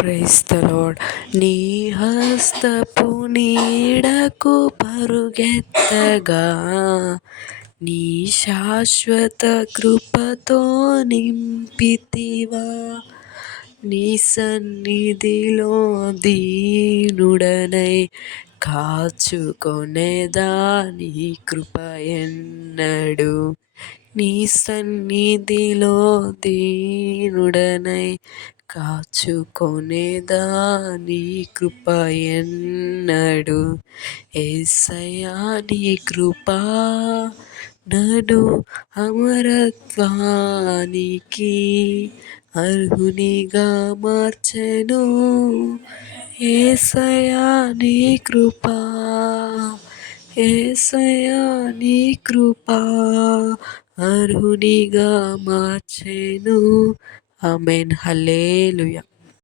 Praise the lord. నీ హస్తపు నీడకు పరుగెత్తగా, నీ శాశ్వత కృపతో నింపితివా. నీ సన్నిధిలో దీనుడనై కాచుకొనేదా, నీ కృప ఎన్నడు. నీ సన్నిధిలో దీనుడనై కాచుకొనేదా, నీ కృప ఎన్నడు. యేసయ్యా నీ కృపా నన్ను అమరత్వానికి అర్హునిగా మార్చెను. యేసయ్యా నీ కృపా, యేసయ్యా నీ కృపా అర్హునిగా మార్చెను. ఆమేన్. హల్లెలూయా.